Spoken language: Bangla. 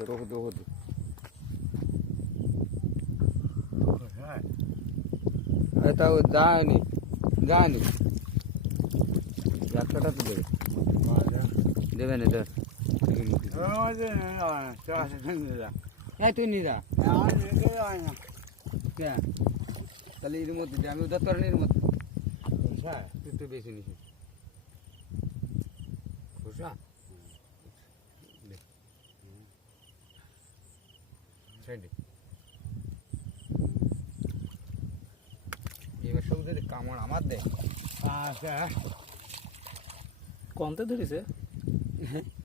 রোদ রোদ এটাও যায়নি যায়নি একশোটা তো দেবে দেবে না এটা হ্যাঁ তুই নিয়ে যা কে তাহলে এর মধ্যে দে, আমি উদার করেন এর মধ্যে তুই তুই বেশি নিছিস খোসা সাইডে এবার সব যদি কামড় আমার দেয় কোনতে ধরেছে